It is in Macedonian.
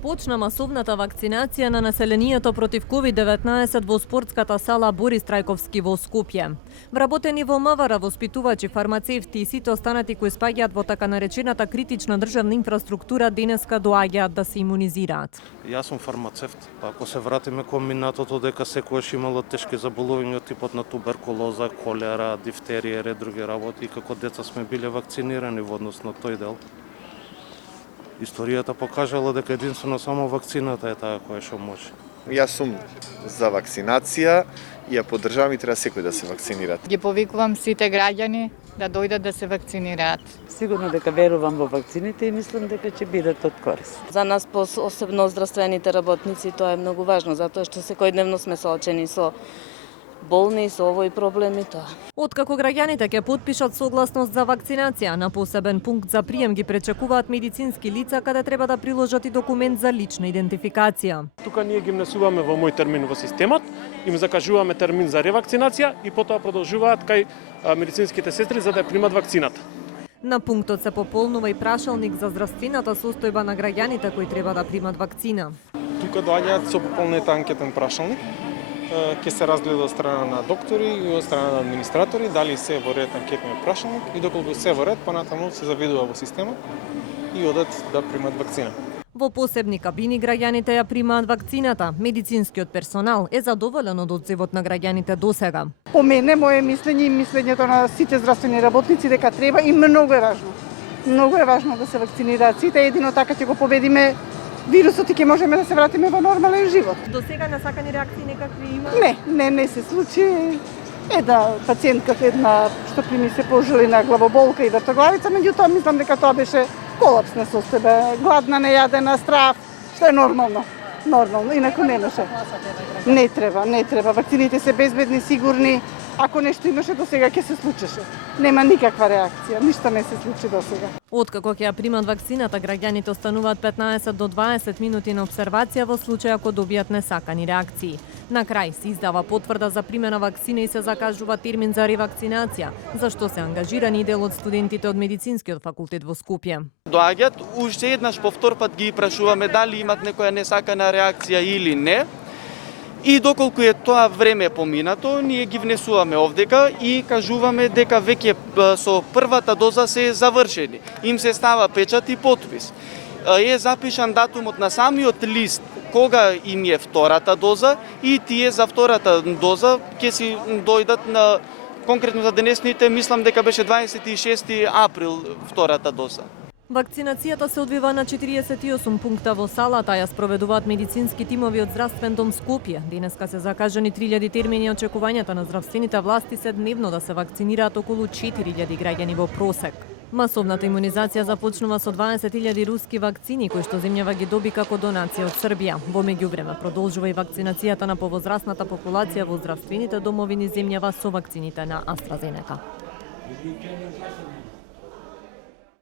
Почна масовната вакцинација на населението против COVID-19 во спортската сала Борис Трајковски во Скопје. Вработени во МВР воспитувачи, фармацевти и сите останати кои спаѓаат во така наречената критична државна инфраструктура денеска доаѓаат да се имунизираат. Јас сум фармацевт, ако се вратиме кон минатото дека секојаш имало тешки заболувања типот на туберкулоза, колера, дифтерија, ред други работи, и како деца сме биле вакцинирани во однос на тој дел. Историјата покажала дека единствено само вакцината е таа која што може. Јас сум за вакцинација и ја поддржавам и треба секој да се вакцинираат. Ги повикувам сите граѓани да дојдат да се вакцинираат. Сигурно дека верувам во вакцините и мислам дека ќе бидат од корист. За нас, посебно здравствените работници, тоа е многу важно, затоа што секојдневно сме соочени со болни, со овој проблеми тоа. Откако граѓаните ќе потпишат согласност за вакцинација, на посебен пункт за прием ги пречекуваат медицински лица каде треба да приложат и документ за лична идентификација. Тука ние ги внесуваме во мој термин во системот, им закажуваме термин за ревакцинација и потоа продолжуваат кај медицинските сестри за да примат вакцината. На пунктот се пополнува и прашалник за здравствената состојба на граѓаните кои треба да примат вакцина. Тука доаѓаат со пополнет анкетен прашалник. Ќе се разгледа од страна на доктори и од страна на администратори дали се во ред анкетниот прашалник и доколку се во ред, понатаму се заведува во системот и одат да примат вакцина. Во посебни кабини граѓаните ја примаат вакцината. Медицинскиот персонал е задоволен од одзивот на граѓаните досега. По мене, моje мислење и мислењето на сите здравствени работници дека треба и многу е важно. Многу е важно да се вакцинираат сите, едино така ќе го победиме вирусот и ќе можеме да се вратиме во нормален живот. До сега насакани реакции некакви има? Не се случи. Една пациентка што прими се пожили на главоболка и вртоглавица, меѓутоа мислам дека тоа беше колапс на состојба, гладна, нејадена, страв, што е нормално. Инаку немаше. Не треба. Вакцините се безбедни, сигурни. Ако нешто имаше до сега ќе се случеше. Нема никаква реакција, ништо не се случи до сега. Откако ќе ја примат вакцината, граѓаните остануваат 15 до 20 минути на обсервација во случај ако добијат несакани реакции. На крај се издава потврда за примена вакцина и се закажува термин за ревакцинација, за што се ангажирани дел од студентите од медицинскиот факултет во Скопје. Доаѓаат, уште еднаш по втор пат ги прашуваме дали имат некоја несакана реакција или не. И доколку е тоа време поминато, ние ги внесуваме овдека и кажуваме дека веќе со првата доза се завршени. Им се става печат и подпис. Е запишан датумот на самиот лист кога им е втората доза и тие за втората доза ќе си дојдат на конкретно за денесните, мислам дека беше 26 април втората доза. Вакцинацијата се одвива на 48 пункта во салата, ја спроведуваат медицински тимови од Здравствен дом Скопје. Денеска се закажани 3000 термини, очекувањата на здравствените власти се дневно да се вакцинираат околу 4000 граѓани во просек. Масовната имунизација започнува со 20.000 руски вакцини кои што земјава ги доби како донација од Србија. Во меѓувреме продолжува и вакцинацијата на повозрасната популација во здравствените домови низ земјава со вакцините на AstraZeneca.